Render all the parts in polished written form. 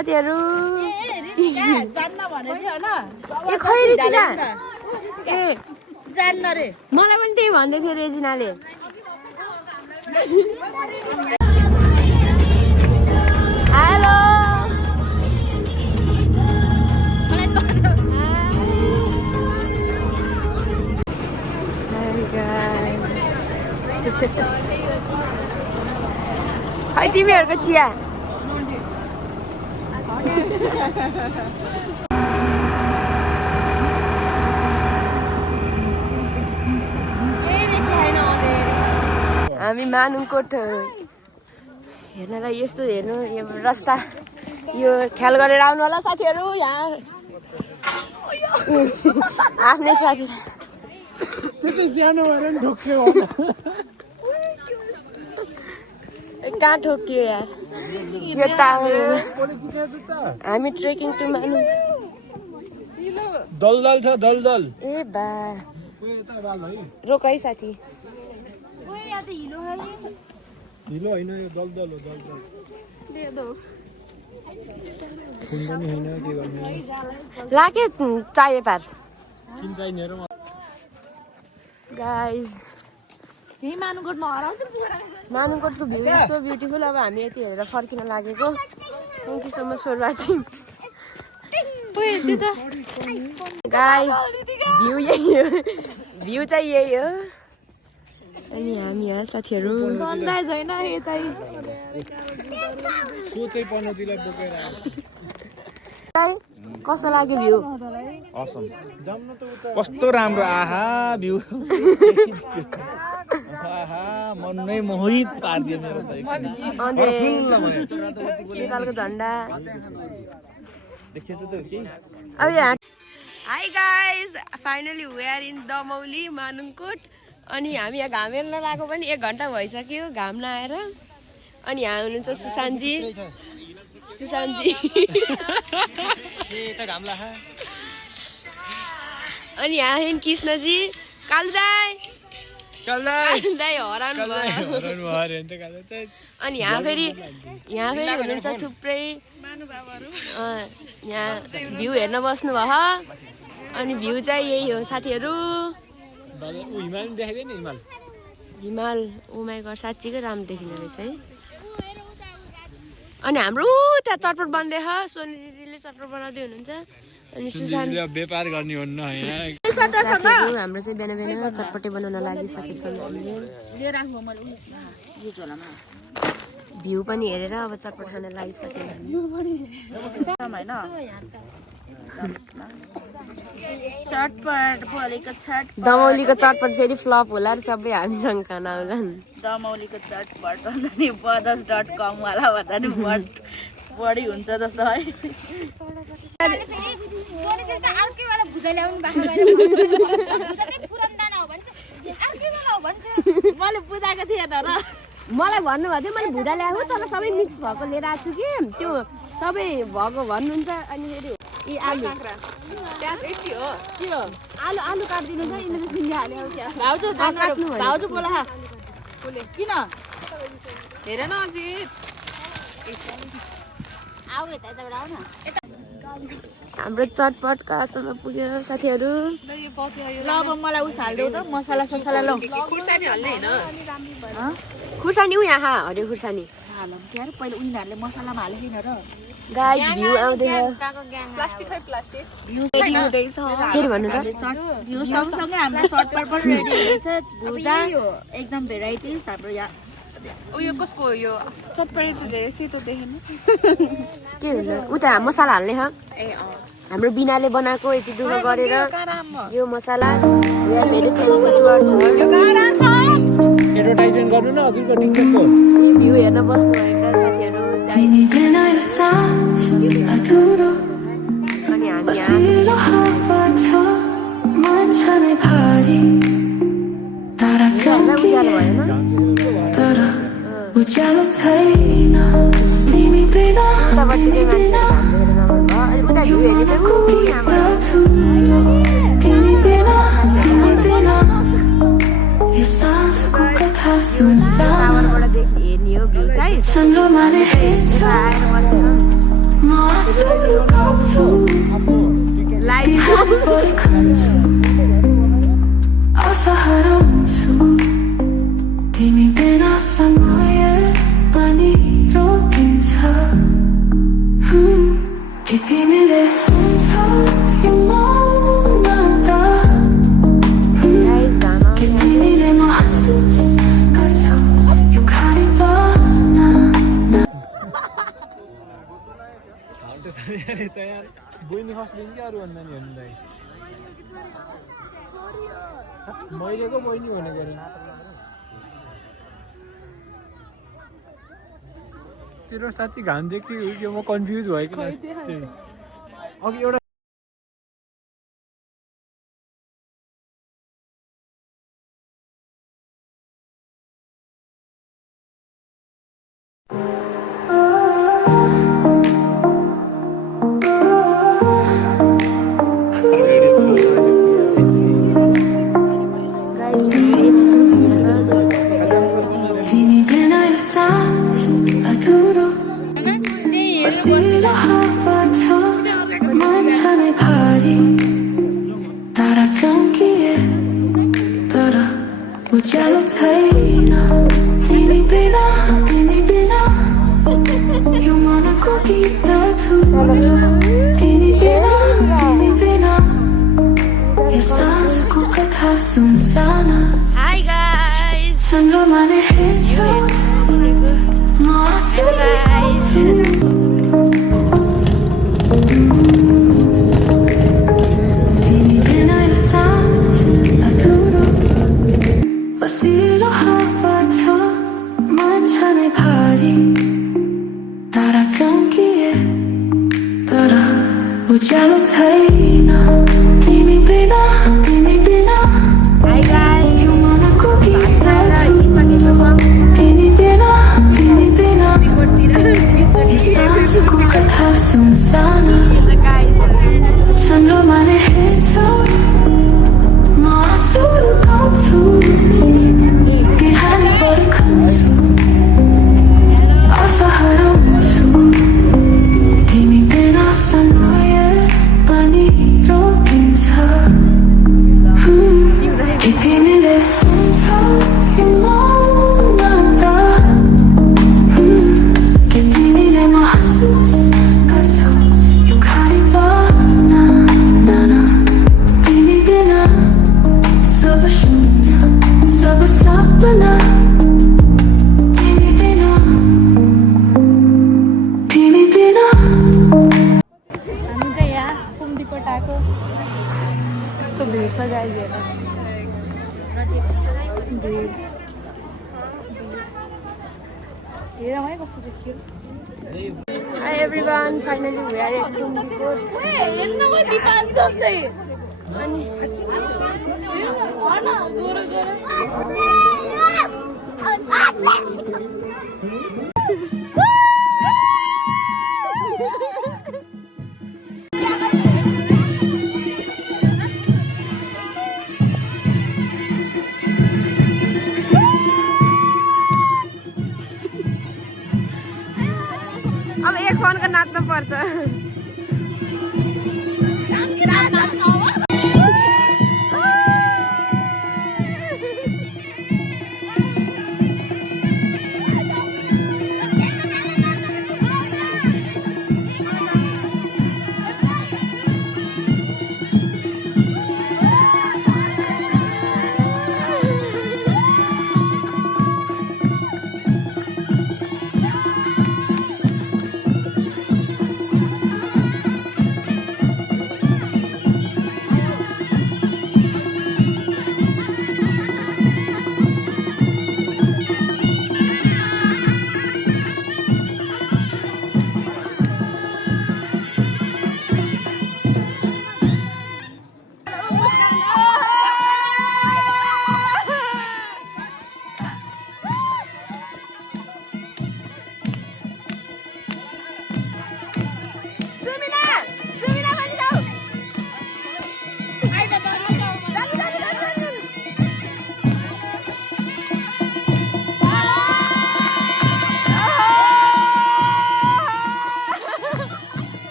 साथीहरु जान्न भने थियो हैन ए खैरी दिला ए जान्न रे मलाई पनि त्यही भन्दै थियो रेजिनाले हेलो खै तिमीहरूको चिया हामी मानुङकोट हेर्नलाई यस्तो हेर्नु यो रास्ता यो ख्याल गरेर आउनु होला साथीहरू यहाँ आफ्नै साथी कहाँ ठोकियो यार यो हामी ट्रेकिङ टु मानुङ दलदल छ दलदल ए बा रोक है साथी हिलो होइन यो दलदल हो दलदल कुन पनि होइन के गर्ने लागे चाहिए पार किन चाहिने र गाइज यही मानुकोटमा हराउँछ मानुङकोटको भ्यू इज सो ब्युटिफुल अब हामी यति हेरेर फर्किन लागेको thank you so much for watching guys view यही हो भ्यू चाहिँ यही हो अनि हामी यहाँ साथीहरू सनराइज होइन यतै को चाहिँ पनौतीलाई बोकेर कस्तो लाग्यो भ्यू असम कस्तो राम्रो आहा भ्यू आहा मन नै मोहित पार्दियो मेरो त नेपालको झन्डा देखेछ त के अब यहाँ hi guys finally we are in Damauli Manungkot अनि हामी यहाँ घाम हेर्न लगाएको पनि 1 घन्टा भइसक्यो घाम नआएर अनि यहाँ हुनुहुन्छ सुशान्तजी अनि यहाँ कृष्णजी कालु दाई हराउनु भयो अनि यहाँ फेरि हुनुहुन्छ थुप्रै यहाँ भ्यू हेर्न बस्नु भयो अनि भ्यू चाहिँ यही हो साथीहरू हिमाल ओ माई गड साँच्चीकै राम्रो देखिने रहेछ है अनि हाम्रो त्यहाँ चटपट बन्दै छ सोनी दिदीले चटपट बनाउँदै हुनुहुन्छ अनि सुशान्त व्यापार गर्ने हुन्न हाम्रो चाहिँ बिहान बिहान चटपटे बनाउन लागिसकेको छ हामीले भ्यू पनि हेरेर अब चटपट खान लागिसक्यो दमौलीको चटपट फेरि फ्लप होला र सबै हामीसँग खाना होला नि दमौलीको चटपट भन्दा नि बदस.com वाला भन्दा नि बढी हुन्छ जस्तो है मैले बुझाएको थिएन र मलाई भन्नुभएको थियो मैले भुजा ल्याएको तर सबै मिक्स भएको लिएर आएको छु कि त्यो सबै भएको भन्नुहुन्छ अनि फेरि ए आलु आलु काटिदिनु छ भाउजू बोला किन हेर न अजित हाम्रो चटपट कहाँसम्म पुग्यो साथीहरू ल अब मलाई उस हाल्देऊ त मसला ससला ल खुर्सानी उ यहाँ हरियो खुर्सानी हालौँ के अरे पहिला उनीहरूले मसलामा हालेन र गाइस भ्यू आउँदैछ फेरि भन्नु त भ्यू सँगसँगै हाम्रो चटपट पनि रेडी हुनेछ भुजा एकदम भेराइटिज हाम्रो यहाँ उयो कसको यो चटपटी त धेरै सेतो देखेन के हुन्छ उता मसला हाल्ने ह हाम्रो बिनाले बनाएको यति दुःख गरेर यो मसला एडभर्टाइजमेन्ट गर्नु न हजुरको टिकटको भ्यू हेर्न बस्नु भएका साथीहरू अनि हामी उज्यालो भएन उतापट्टि चाहिँ मान्छेहरू उता भ्यू हेर्ने टावरबाट हेर्ने हो भ्यू चाहिँ आएर बसेर तिमी बिना समय पनि रोकिन्छ कि तिमीले सुन्छौ यो मौनता कि तिमीले महसुस गर्छौ यो खालीपना बहिनी खस्दैन क्या अरू भन्दा नि भन्दै मैले को बहिनी भने गरेँ तेरो साँच्ची घाम देखि म कन्फ्युज भयो कि अघि एउटा तिमी बिना यो साँझ अधुरो बसिलो हावा छ मन छ नै भारी तारा चम्किए तर उज्यालो छैन तिमी बिना यो मनको गीत थुरो तिमी बिना यो साँझको कथा सुनसान Hi guys. चन्द्रमाले हेर्छौ म आँसुले गाउँछु तिमी बिना यो साँझ अधुरो बसिलो हावा छ मन छ नै भारी तारा चम्किए तर उज्यालो छैन तिमी बिना Hi guys. यो मनको गीत तिमी बिना यो साँझको कथा सुनसान चन्द्रमाले हेर्छौ म आँसुहरू गाउँछु बिहानी पर्खन्छु आशा हराउँछु तिमी बिना समय पनि रोकिन्छ कि तिमीले सुन्छौ यो मौनता कि तिमीले महसुस गर्छौ यो खालीपना तिमी बिना सब शून्य सब सपना तिमी बिना हामी चाहिँ यहाँ कुम्दीकोट आएको यस्तो भिड छ गाइज हेरौँ है कस्तो देखियो Hi everyone. Finally we are at Tumdikot. अनि अब एक फोन का नाच्न पर्छ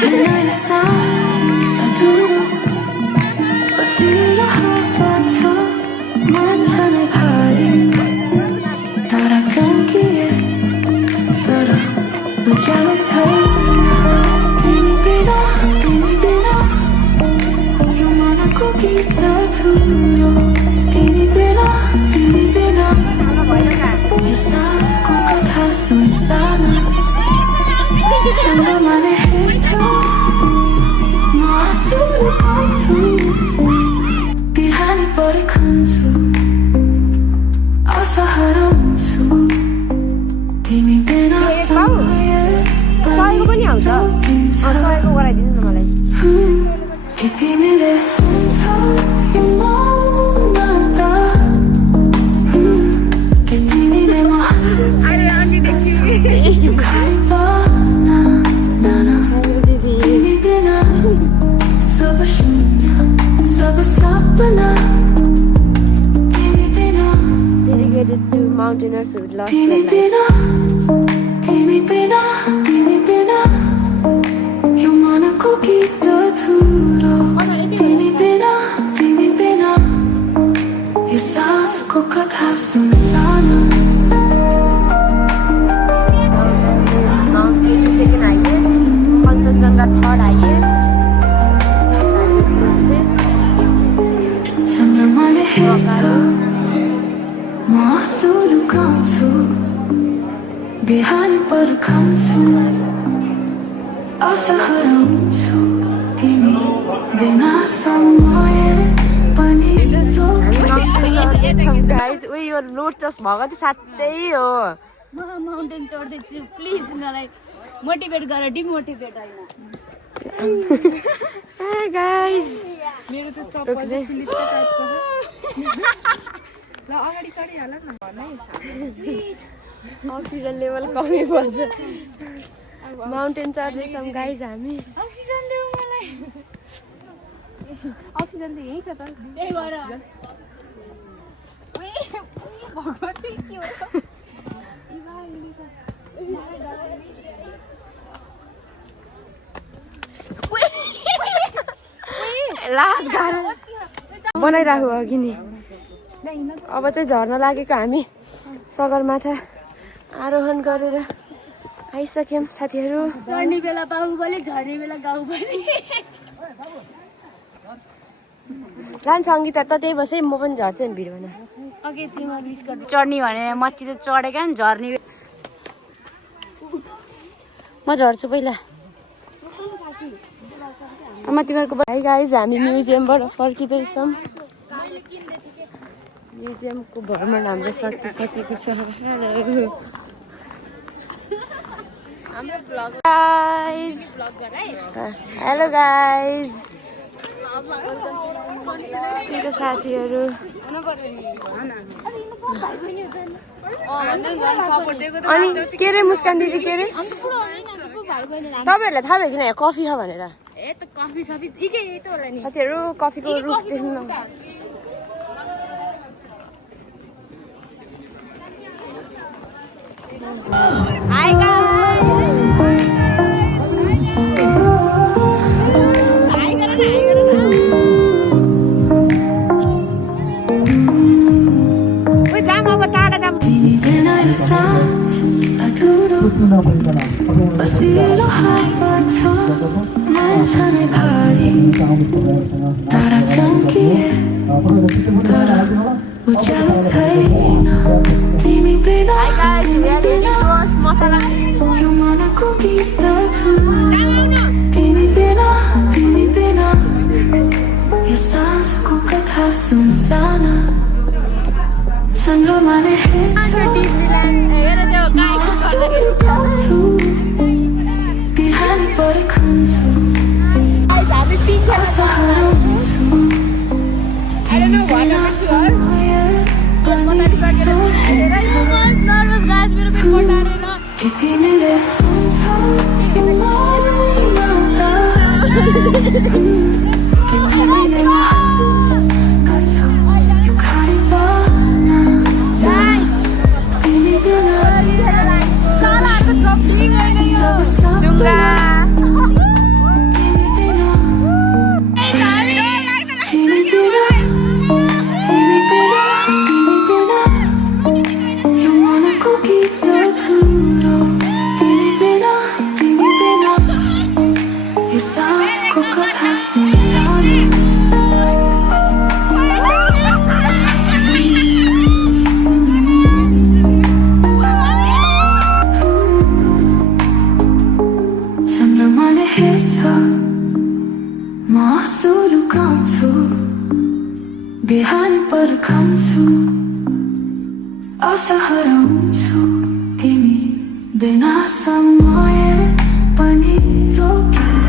बिना यो साँझ अधुरो बसिलो हावा छ मन छ नै भारी तारा चम्किए तर उज्यालो छैन तिमी बिना यो मनको गीत अधुरो तिमी बिना यो साँझको कथा सुनसाना चन्द्रमाले हेर्छु म आँसु लुकाउँछु बिहानी परे खान्छु आशा हराउँछु तिमी बिना समय पनि आउँछ सहरको गराइदिनु न मलाई कि तिमीले सुन्छौ यो मौनता कि तिमीले म यो खाइपाना तिमी बिना सब शून्य सब सपना तिमी बिना Dedicated to mountaineers who lost तिमी their बिना यो मनको गीत अधुरो तिमी बिना यो साँझको कथा सुनसाना Mount Meru second highest, Kanchenjunga third highest. चन्द्रमाले हेर्छ म आँसु लुकाउँछु बिहानी पर्खन्छु आशा हराउँछु तिमी बिना समय पनि Guys, यो रोड जस्ट भएको चाहिँ साँच्चै हो म माउन्टेन चढ्दैछु प्लिज मलाई मोटिभेट गर डिमोटिभेट होइन गाइस मेरो त चप्पल चाहिँ स्लिप टाइपको ल अगाडि चढिहाल न अक्सिजन लेभल कमी भन्छ माउन्टेन चढ्दैछौँ गाइस हामी अक्सिजन देऊ मलाई अक्सिजन त यही छ त त्यही भएर लास्ट गाह्रो बनाइराख्यो अघि नि अब चाहिँ झर्न लागेको हामी सगरमाथा आरोहण गरेर आइसक्यौँ साथीहरू चढ्ने बेला बाहुबली झर्ने बेला गाहुबली लान्छ सङ्गीता त त्यही बसै म पनि झर्छु नि भिड भन अघि तिमीलाई मिस गर्नु चढ्ने भने मच्ची त चढेका नि झर्ने म झर्छु पहिला आमा तिमीहरूको भाइ गाइज हामी म्युजियमबाट फर्किँदैछौँ म्युजियमको भ्रमण हाम्रो सकिसकेको छ हेलो गाइज साथीहरू अनि के अरे मुस्कान दिदी के अरे तपाईँहरूलाई थाहा भयो किन यहाँ कफी छ भनेर साथीहरू कफीको रुख देख्नु हाई साँझ अधुरो बसिलो हावा छ मन छ नै भारी तारा चम्किए तर उज्यालो छैन तिमी बिना यो मनको गीत अधुरो तिमी बिना यो साँझको कथा सुनसाना चन्द्रमाले हेर्छु लुकाउँछु बिहानी परे खान्छु आशा हराउँछु तिमी बिना समय पनि रोकिन्छ कि तिमीले सुन्छौ यो मौनता कि तिमीले महसुस गर्छौ यो खालीपना तिमी बिना सब सपना म आँसु लुकाउँछु बिहान पर्खन्छु आशा हराउँछु तिमी बिना समय पनि रोकिन्छ